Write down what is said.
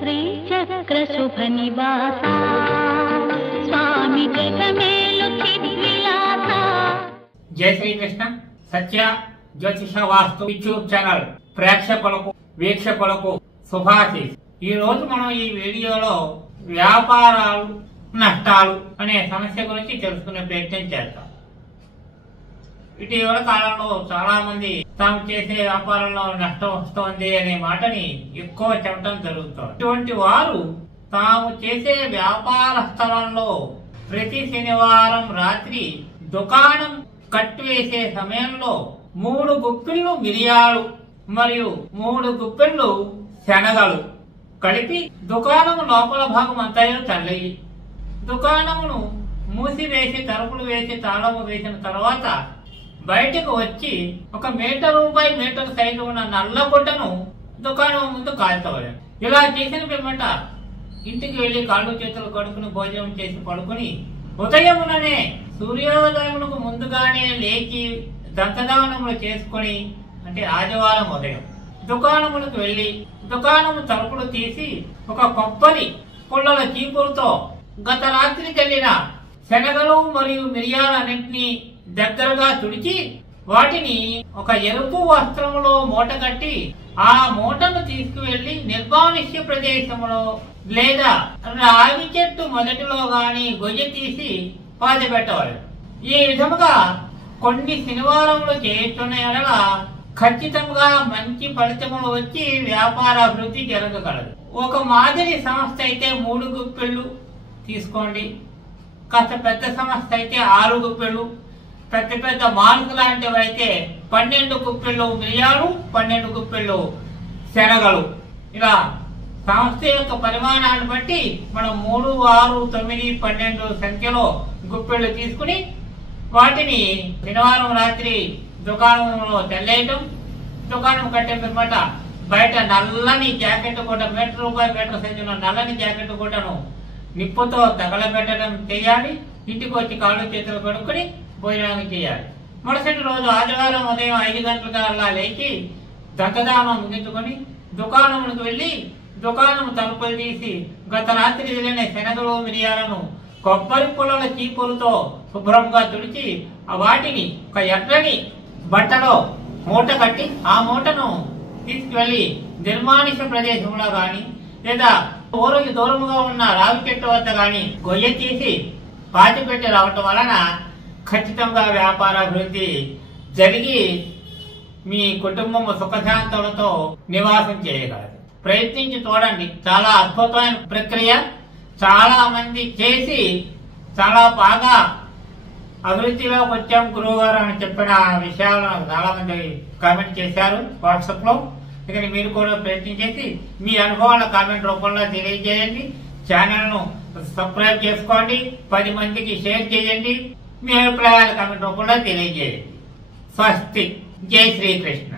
శ్రీచక్ర శుభ నివాస స్వామి జగమేలు చిద్విలాస. జై శ్రీకృష్ణ. సత్య జ్యోతిష వాస్తు యూట్యూబ్ ఛానల్ ప్రేక్షకులకు వీక్షకులకు శుభాశీస్. ఈ రోజు మనం ఈ వీడియోలో వ్యాపారాలు నష్టాలు అనే సమస్య గురించి తెలుసుకునే ప్రయత్నం చేద్దాం. ఇటీవల కాలంలో చాలా మంది తాము చేసే వ్యాపారంలో నష్టం వస్తోంది అనే మాటని ఎక్కువ చెప్పడం జరుగుతుంది. ఇటువంటి వారు తాము చేసే వ్యాపార స్థలంలో ప్రతి శనివారం రాత్రి దుకాణం కట్టివేసే సమయంలో 3 గుప్పిళ్ళు మిరియాలు మరియు 3 గుప్పిళ్ళు శనగలు కలిపి దుకాణము లోపల భాగం అంతా చల్లయి దుకాణమును మూసివేసి తలుపులు వేసి తాళము వేసిన తర్వాత బయటకు వచ్చి 1 మీటరు బై మీటర్ సైజు ఉన్న నల్ల గుడ్డను దుకాణం ముందు కాల్చవాలి. ఇలా చేసిన పిమ్మట ఇంటికి వెళ్లి కాళ్ళు చేతులు కడుక్కుని భోజనం చేసి పడుకుని ఉదయముననే సూర్యోదయమునకు ముందుగానే లేచి దంతదానములు చేసుకుని, అంటే ఆదివారం ఉదయం దుకాణములకు వెళ్లి దుకాణము తలుపులు తీసి 1 కొబ్బరి పుల్లల చీపురుతో గత రాత్రి చెల్లిన శనగలు మరియు మిరియాలన్నింటినీ దగ్గరగా తుడిచి వాటిని 1 ఎరుపు వస్త్రములో మూట కట్టి ఆ మూటను తీసుకువెళ్లి నిర్మానుష్య ప్రదేశంలో లేదా రావి చెట్టు మొదటిలో గాని గొయ్య తీసి పాతి పెట్టవాలి. ఈ విధముగా కొన్ని శనివారములు చేస్తున్న ఎడల ఖచ్చితంగా మంచి ఫలితములు వచ్చి వ్యాపార అభివృద్ధి జరగగలదు. ఒక మాదిరి సంస్థ అయితే 3 గుప్పిళ్ళు తీసుకోండి. కాస్త పెద్ద సంస్థ అయితే 6 గుప్పిళ్ళు, పెద్ద పెద్ద మాల్స్ లాంటివి అయితే 12 గుప్పిళ్ళు మిరియాలు, 12 గుప్పిళ్ళు శనగలు. ఇలా సంస్థ యొక్క పరిమాణాన్ని బట్టి మనం 3, 6, 9, 12 సంఖ్యలో గుప్పిళ్ళు తీసుకుని వాటిని శనివారం రాత్రి దుకాణంలో తెల్లేయటం. దుకాణం కట్టే పిమ్మట బయట నల్లని జాకెట్ కూడా మీటర్ బై మీటర్ సైజులో నల్లని జాకెట్ కూడాను నిప్పుతో తగలబెట్టడం చేయాలి. ఇంటికి వచ్చి కాళ్ళు చేతులు కడుక్కుని భోజనాన్ని చేయాలి. మరుసటి రోజు ఆదివారం ఉదయం 5 గంటలకల్లా లేచి దంతదానం ముగించుకొని దుకాణంలోకి వెళ్లి దుకాణం తలుపులు తీసి గత రాత్రి వెళ్ళిన శనగలు మిరియాలను కొబ్బరి పుల్లల చీపురుతో శుభ్రంగా తుడిచి వాటిని 1 ఎర్రని బట్టలో మూట కట్టి ఆ మూటను తీసుకువెళ్లి నిర్మానుష్య ప్రదేశంలో గాని లేదా ఊరికి దూరముగా ఉన్న రావి చెట్టు వద్ద గాని గొయ్య తీసి పాతి పెట్టి రావటం వలన ఖచ్చితంగా వ్యాపారాభివృద్ధి జరిగి మీ కుటుంబం సుఖశాంతులతో నివాసం చేయగలదు. ప్రయత్నించి చూడండి. చాలా అద్భుతమైన ప్రక్రియ. చాలా మంది చేసి చాలా బాగా అభివృద్ధిలోకి వచ్చాం గురువు గారు అని చెప్పిన విషయాలను చాలా మంది కామెంట్ చేశారు వాట్సాప్ లో. ఇక మీరు కూడా ప్రయత్నం చేసి మీ అనుభవాల కామెంట్ రూపంలో తెలియజేయండి. ఛానల్ ను సబ్స్క్రైబ్ చేసుకోండి. 10 మందికి షేర్ చేయండి. మీ అభిప్రాయాల కామెంట్ రూపంలో తెలియజేయండి. స్వస్తి. జై శ్రీకృష్ణ.